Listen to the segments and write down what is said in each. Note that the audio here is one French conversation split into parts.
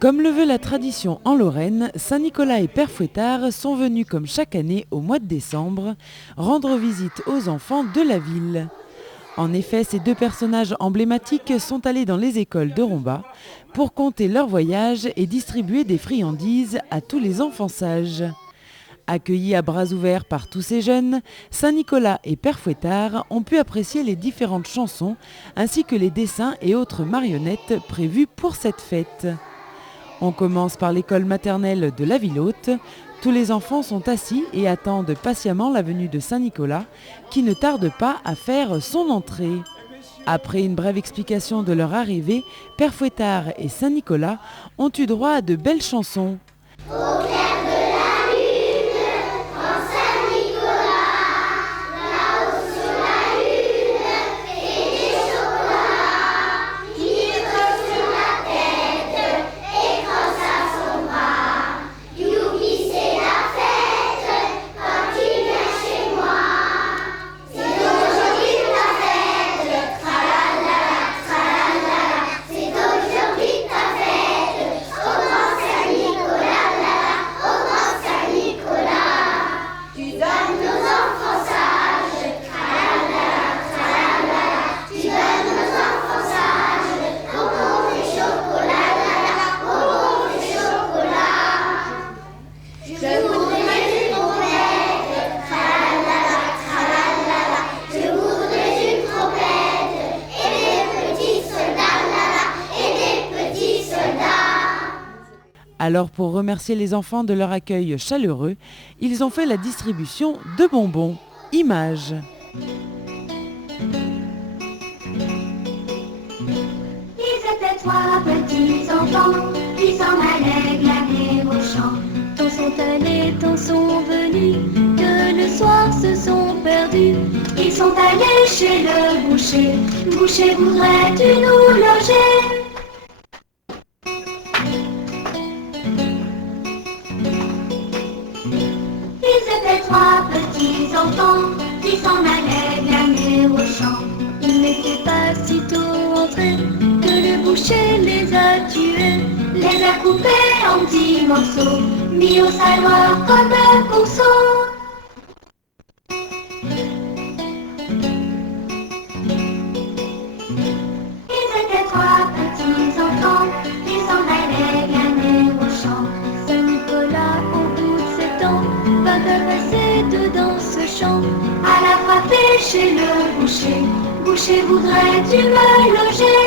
Comme le veut la tradition en Lorraine, Saint-Nicolas et Père Fouettard sont venus comme chaque année au mois de décembre rendre visite aux enfants de la ville. En effet, ces deux personnages emblématiques sont allés dans les écoles de Romba pour compter leur voyage et distribuer des friandises à tous les enfants sages. Accueillis à bras ouverts par tous ces jeunes, Saint-Nicolas et Père Fouettard ont pu apprécier les différentes chansons ainsi que les dessins et autres marionnettes prévus pour cette fête. On commence par l'école maternelle de la ville haute. Tous les enfants sont assis et attendent patiemment la venue de Saint-Nicolas, qui ne tarde pas à faire son entrée. Après une brève explication de leur arrivée, Père Fouettard et Saint-Nicolas ont eu droit à de belles chansons. Alors pour remercier les enfants de leur accueil chaleureux, ils ont fait la distribution de bonbons. Images. Ils étaient trois petits enfants qui s'en allaient glaner au champ. Tant sont allés, tant sont venus, que le soir se sont perdus. Ils sont allés chez le boucher. Boucher, voudrais-tu nous loger? Trois petits enfants qui s'en allaient glaner au champ. Ils n'étaient pas si tôt entrés que le boucher les a tués, les a coupés en petits morceaux, mis au saloir comme un pourceau. Ils étaient trois petits enfants qui s'en allaient glaner au champ. Saint-Nicolas, au bout de 7 ans, va passer dedans ce champ, à la frapper chez le boucher. Boucher, voudrais-tu me loger?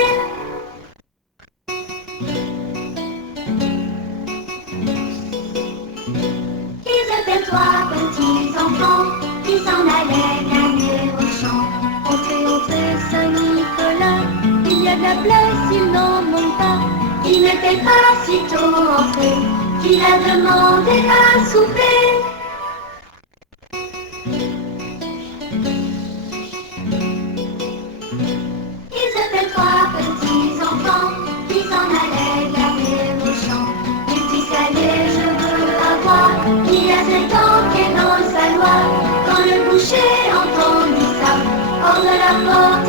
Ils étaient trois petits enfants qui s'en allaient glaner au champ. Entrez, entrez, Saint-Nicolas, il y a de la place, il n'en manque pas. Il n'était pas si tôt entré qu'il a demandé à souper.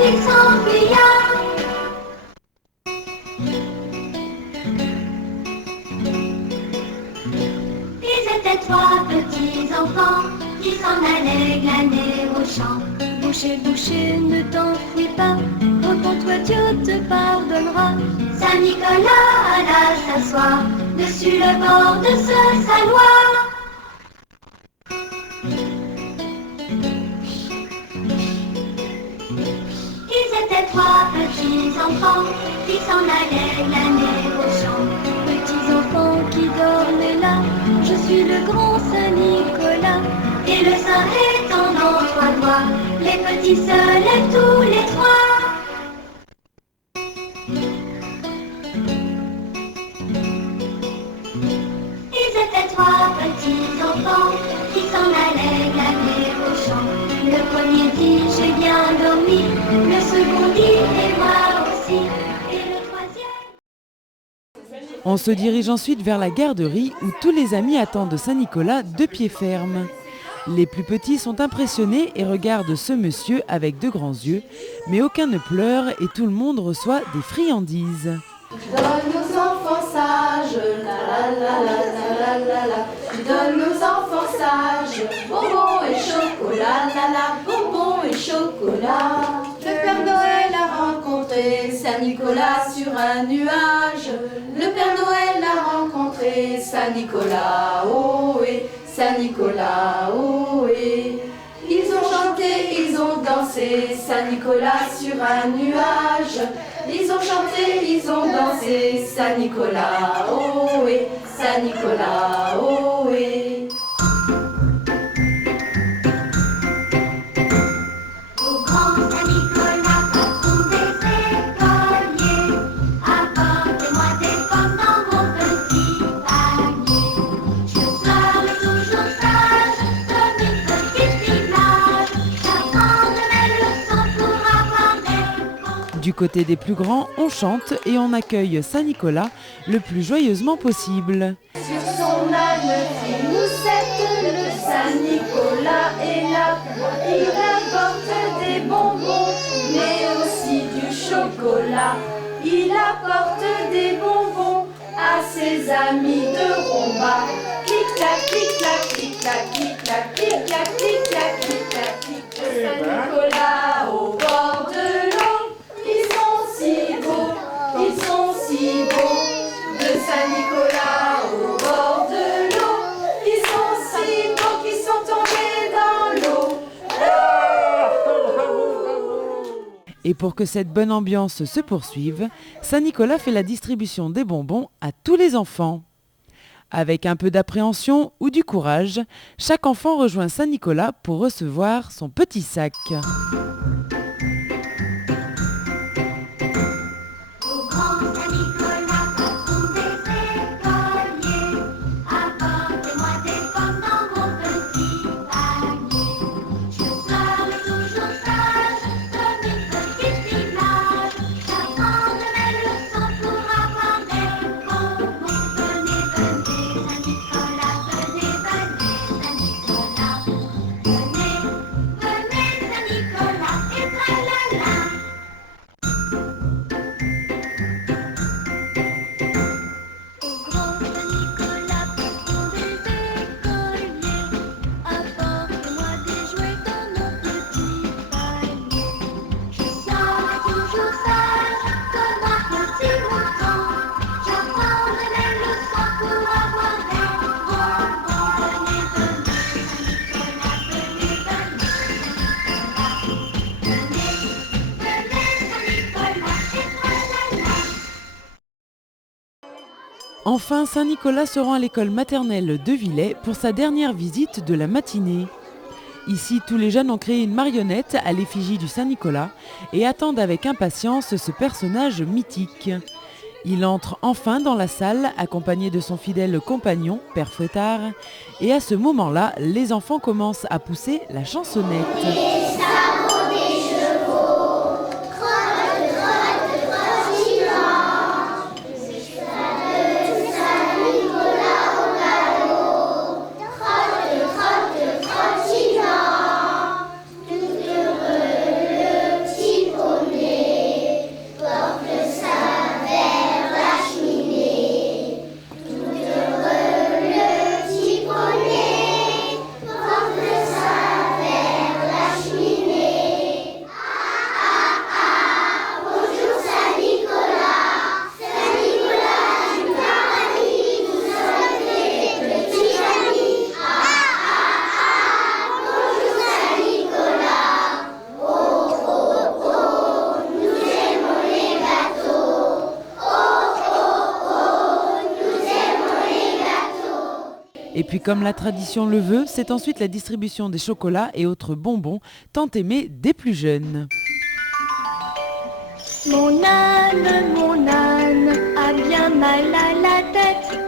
Il s'enfuya. Ils étaient trois petits enfants qui s'en allaient glaner au champ. Boucher, boucher, ne t'enfuis pas, repens-toi, Dieu te pardonnera. Saint-Nicolas alla s'asseoir dessus le bord de ce saloir. Trois petits enfants qui s'en allaient glaner au champ. Petits enfants qui dormaient là, je suis le grand Saint-Nicolas. Et le saint étendant trois doigts, les petits se lèvent tous les trois. Ils étaient trois petits enfants qui s'en allaient glaner au champ. Le premier dit j'ai bien dormi, le second dit et moi aussi, et le troisième... On se dirige ensuite vers la garderie où tous les amis attendent Saint-Nicolas de pied ferme. Les plus petits sont impressionnés et regardent ce monsieur avec de grands yeux, mais aucun ne pleure et tout le monde reçoit des friandises. Tu donnes aux enfants sages, la la la la la la la. Tu donnes aux enfants sages, bonbons et chocolat, la la, bonbons et chocolat. Le Père Noël a rencontré Saint Nicolas sur un nuage. Le Père Noël a rencontré Saint Nicolas, oh et Saint Nicolas, oh et. Ils ont chanté, ils ont dansé, Saint Nicolas sur un nuage. Ils ont chanté, ils ont dansé, Saint Nicolas, oh et Saint Nicolas, oh et. Au grand Saint Nicolas, patron des écoliers, apportez-moi des pommes dans mon petit panier. Je serai toujours sage, comme une petite image. J'apprendrai mes leçons pour avoir des bons. Du côté des plus grands, on chante et on accueille Saint Nicolas le plus joyeusement possible. Sur son âne finoussette, le Saint Nicolas est là. Il apporte des bonbons, mais aussi du chocolat. Il apporte des bonbons à ses amis de Romba. Clic-clac, clic-clac, clic-clac, clic-clac, clic-clac, clic-clac, clic-clac, clic-clac. Saint Nicolas au bord de l'eau. Ils sont si beaux, ils sont si beaux. De Saint Nicolas au bord de l'eau. Ils sont si beaux qu'ils sont tombés dans l'eau. Et pour que cette bonne ambiance se poursuive, Saint Nicolas fait la distribution des bonbons à tous les enfants. Avec un peu d'appréhension ou du courage, chaque enfant rejoint Saint Nicolas pour recevoir son petit sac. Au grand Saint Nicolas, patron des écoliers, apportez-moi des pommes dans mon petit panier. Je serai toujours sage, comme une petite image. J'apprendrai mes leçons pour avoir des bonbons. Venez, venez, Saint Nicolas, venez, venez, Saint Nicolas. Venez, venez, Saint Nicolas, et tralala. Au grand Saint Nicolas, patron des écoliers, apportez-moi des jouets dans mon petit panier. Je serai toujours sage, comme un petit mouton. J'apprendrai mes leçons pour avoir des bonbons. Venez, venez, Saint Nicolas, venez, venez, Saint Nicolas. Venez, venez, Saint Nicolas, et tralala. Enfin, Saint Nicolas se rend à l'école maternelle de Villers pour sa dernière visite de la matinée. Ici, tous les jeunes ont créé une marionnette à l'effigie du Saint Nicolas et attendent avec impatience ce personnage mythique. Il entre enfin dans la salle accompagné de son fidèle compagnon, Père Fouettard, et à ce moment-là, les enfants commencent à pousser la chansonnette. Et puis comme la tradition le veut, c'est ensuite la distribution des chocolats et autres bonbons tant aimés des plus jeunes. Mon âne a bien mal à la tête.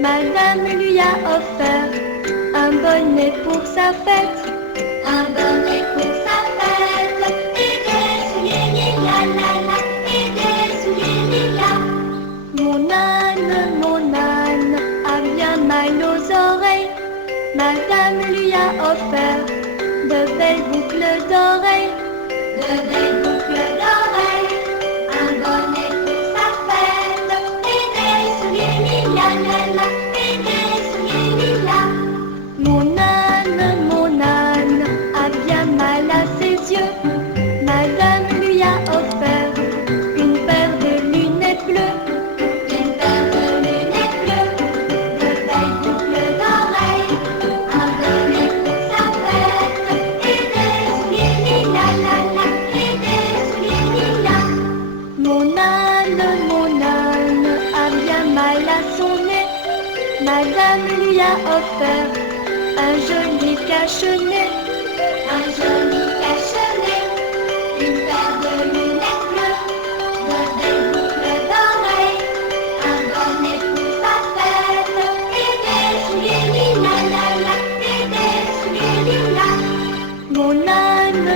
Madame lui a offert un bonnet pour sa fête. Un bonnet pour sa fête. Et des souliers lilas, la la, et des souliers lilas. Mon âne a bien mal aux oreilles. Madame lui a offert de belles boucles d'oreilles. De belles boucles d'oreilles. Un bonnet pour sa fête. Madame lui a offert un joli cache-nez. Un joli cache-nez, une paire de lunettes bleues, de belles boucles d'oreilles, un bonnet pour sa fête, et des souliers lilas, la la, et des souliers lilas. Mon âne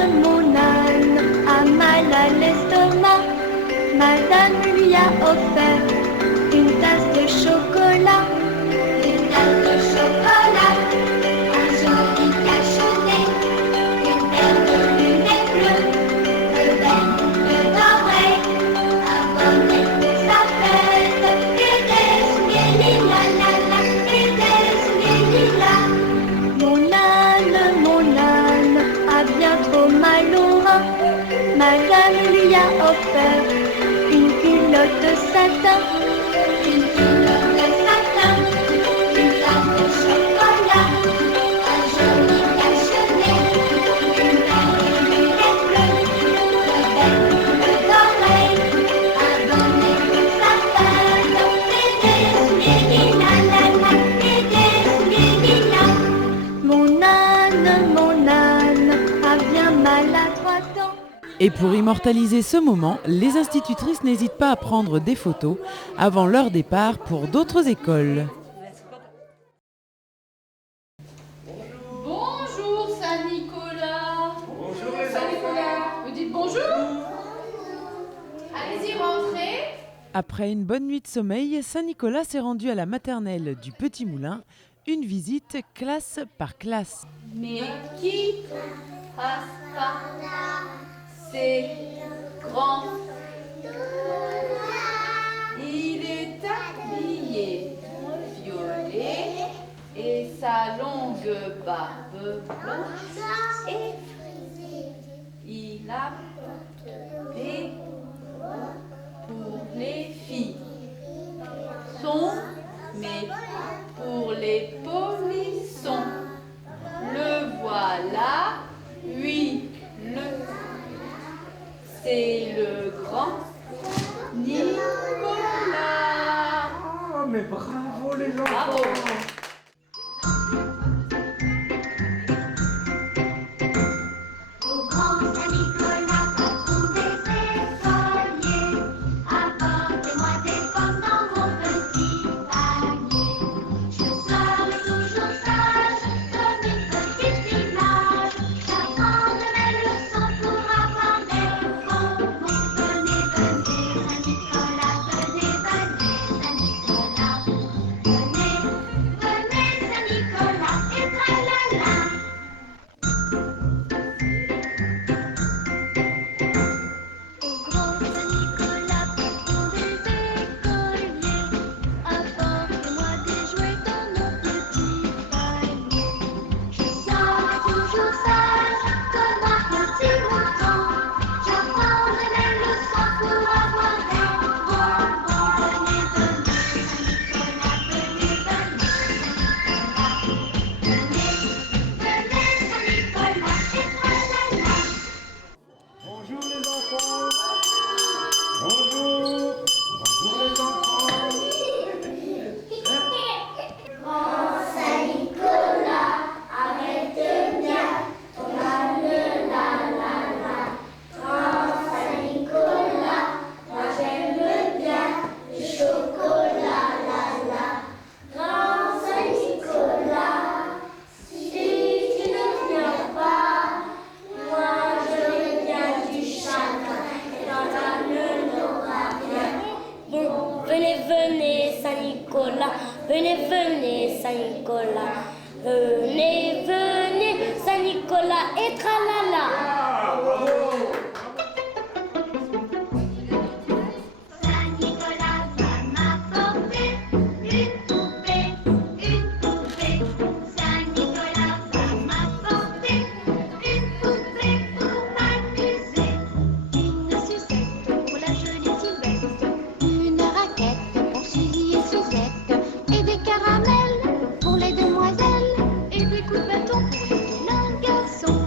a mal à l'estomac. Madame lui a offert une tasse de chocolat. Une tasse de chocolat, un joli cache-nez, une paire de lunettes bleues, de belles boucles d'oreilles, un bonnet pour sa fête, et des souliers lilas, la la, et des souliers lilas. Mon âne a bien trop mal au rein. Madame lui a offert une culotte satin. Une culotte satin, une tasse de chocolat, un joli cache-nez, une paire de lunettes bleues, de belles boucles d'oreilles, un bonnet pour sa fête, et des souliers lilas, la la, et des souliers lilas. Mon âne a bien mal à 3 dents. Et pour immortaliser ce moment, les institutrices n'hésitent pas à prendre des photos avant leur départ pour d'autres écoles. Bonjour Saint-Nicolas. Bonjour Saint-Nicolas. Vous dites bonjour. Allez-y, rentrez. Après une bonne nuit de sommeil, Saint-Nicolas s'est rendu à la maternelle du Petit Moulin, une visite classe par classe. Mais qui passe par là? C'est grand. Il est habillé violet et sa longue barbe blanche et il a des pour les filles sont, mais pour les polissons. Le voilà, oui, c'est le grand Nicolas. Oh, mais bravo les enfants! Bravo. Au grand Saint-Nicolas, patron des écoliers, apportez-moi des pommes dans mon petit panier. Je serai toujours sage comme une petite image. J'apprendrai mes leçons pour avoir des bonbons. Venez, venez, Saint-Nicolas, venez, venez, Saint-Nicolas. Venez, venez, Saint-Nicolas, et tralala. Au grand Saint-Nicolas, patron des écoliers, apportez-moi des jouets dans mon petit panier. Je serai toujours sage comme un petit mouton. J'apprendrai mes leçons pour avoir des bonbons. Venez, venez, Saint-Nicolas, venez, venez, Saint-Nicolas. Venez, venez, Saint-Nicolas, et tralala. Bonjour les enfants! Bonjour! Bonjour les enfants! Venez, venez, Saint-Nicolas, venez, venez, Saint-Nicolas, venez, venez, Saint-Nicolas, et tralala. Saint-Nicolas va m'apporter une poupée, une poupée. Saint-Nicolas va m'apporter une poupée pour m'amuser. Une sucette pour la jolie Sylvette, une raquette pour Suzy et Suzette, et des caramels pour les demoiselles, et des coups de bâton pour les vilains garçons.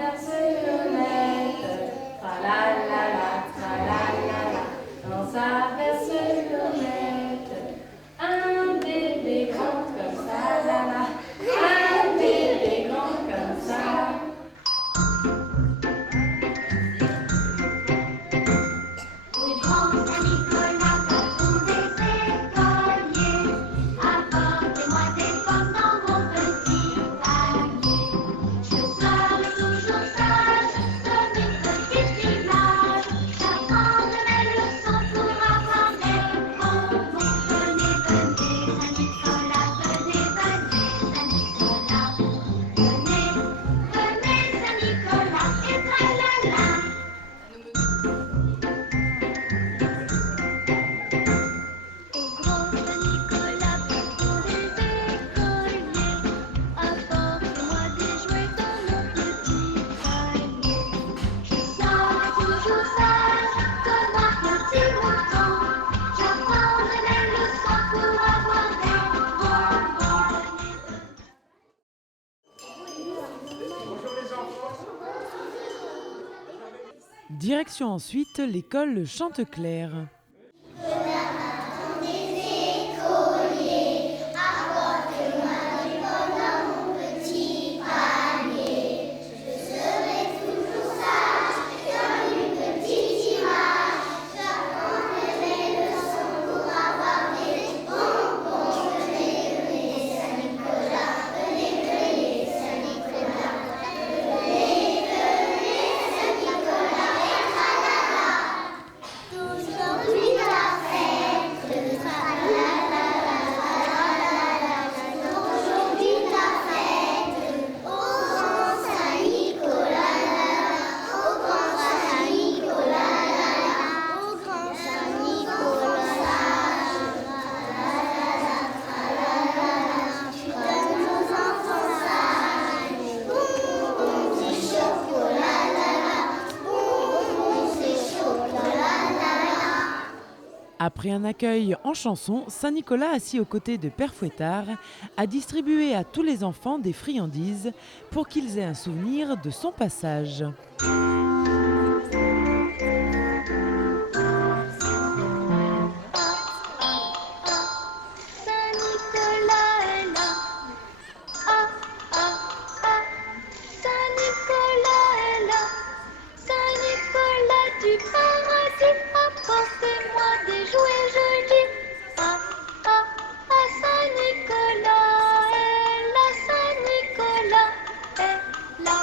traverse le mètre, tra-la-la-la, tra-la-la-la, on traverse le mètre. Un bébé grand comme ça, la-la, un bébé grand comme ça. Au grand Saint-Nicolas, comme des écoliers, apportez-moi des pommes dans mon petit panier. Je serai toujours sage de mes petites images. J'apprendrai mes leçons pour avoir des bonbons. Venez, venez, Saint-Nicolas, venez, venez, Saint-Nicolas. Venez, venez, Saint-Nicolas, et tralala. Au grand Saint-Nicolas, pour des écoliers, apportez-moi des jouets dans mon petit panier. Je serai toujours sage comme un petit mouton. J'apprendrai mes leçons pour avoir des bonbons. Bonjour les enfants. Direction ensuite l'école Chanteclair. Aujourd'hui la fête, aujourd'hui la fête, au grand Saint-Nicolas, au grand Saint-Nicolas, au grand Saint-Nicolas, comme nos enfants sages, bonbons et chocolat, bonbons et chocolat. Après un accueil en chanson, Saint-Nicolas, assis aux côtés de Père Fouettard, a distribué à tous les enfants des friandises pour qu'ils aient un souvenir de son passage. Saint-Nicolas est là. Ah, ah, ah. Saint-Nicolas est là. Saint-Nicolas du paradis, apportez-moi des jouets jolis. Ah, ah, ah. Saint-Nicolas est là. Saint-Nicolas est là.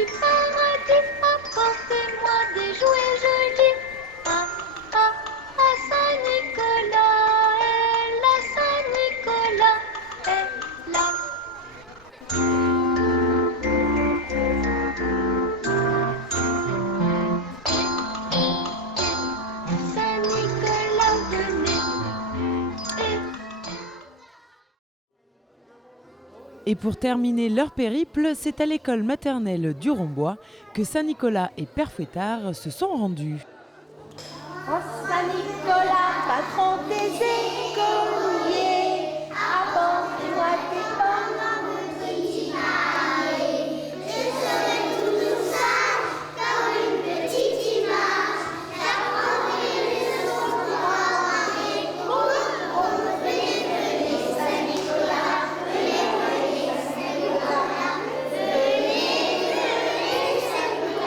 du paradis, apportez-moi des jouets jolis. Ah, ah, ah, Saint-Nicolas est là, Saint-Nicolas est là. Saint-Nicolas, venez. Et pour terminer leur périple, c'est à l'école maternelle du Rombois que Saint-Nicolas et Père Fouettard se sont rendus. Oh Saint-Nicolas, patron des écoliers, apportez-moi tes pommes à votre image. Je serai toujours sage, comme une petite image. J'apprendrai les leçons pour avoir des cours. Venez, venez, Saint-Nicolas, venez, venez, Saint-Nicolas, venez, venez, Saint-Nicolas.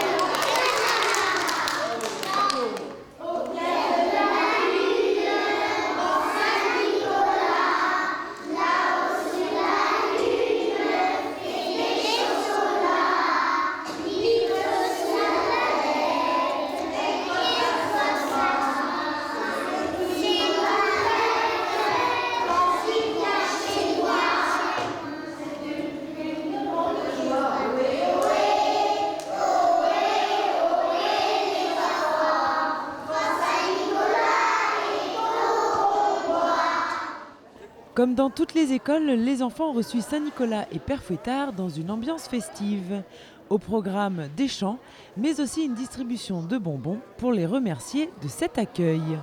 Comme dans toutes les écoles, les enfants ont reçu Saint-Nicolas et Père Fouettard dans une ambiance festive. Au programme des chants, mais aussi une distribution de bonbons pour les remercier de cet accueil.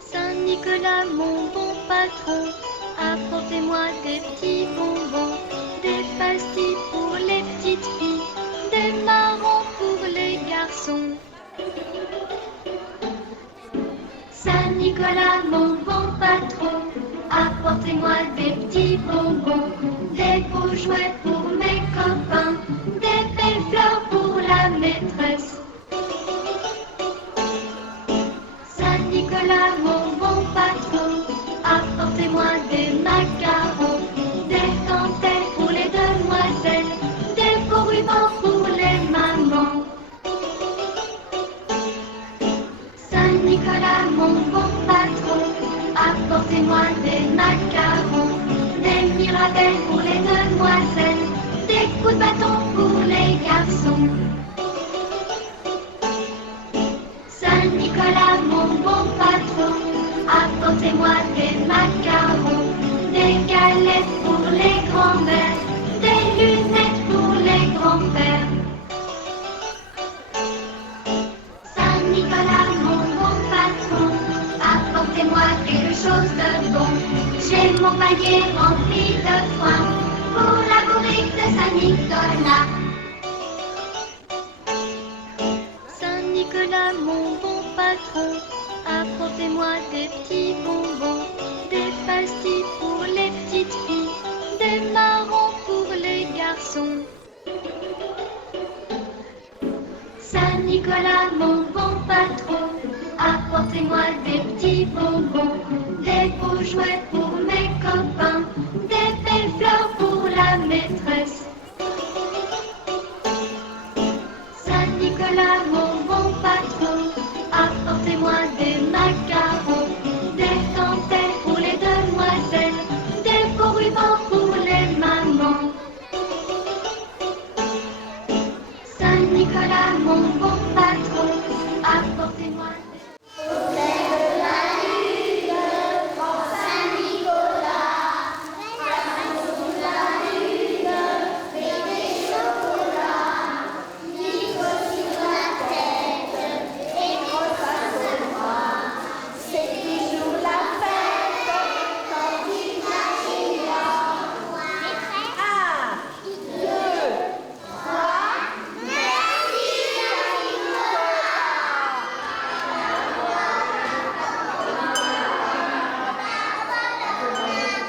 Saint-Nicolas, mon bon patron, apportez-moi des petits bonbons, des pastilles pour les petites filles, des marrons pour les garçons. Saint-Nicolas, mon bon patron, apportez-moi des petits bonbons, des beaux jouets pour mes copains, des belles fleurs pour la maîtresse. Saint-Nicolas, mon bon patron, apportez-moi des macarons, des dentelles pour les demoiselles, des beaux rubans pour les mamans. Saint-Nicolas, mon bon patron, apportez-moi des macarons, des mirabelles pour les demoiselles, des coups de bâton pour les garçons. Saint-Nicolas, mon bon patron, apportez-moi des macarons, des galettes pour les grands-mères, des lunettes pour les grands-pères. Saint-Nicolas, mon bon patron, apportez-moi quelque chose de bon. J'ai mon panier rempli de foin pour la bourrique de Saint-Nicolas. Saint-Nicolas, mon bon patron, apportez-moi des petits bonbons, des pastilles pour les petites filles, des marrons pour les garçons. Saint-Nicolas, mon bon patron, apportez-moi des petits bonbons, des beaux jouets pour mes copains, des belles fleurs pour la maîtresse. Saint-Nicolas, mon bon patron, apportez-moi des macarons, des dentelles pour les demoiselles, des beaux rubans pour les mamans. Saint-Nicolas,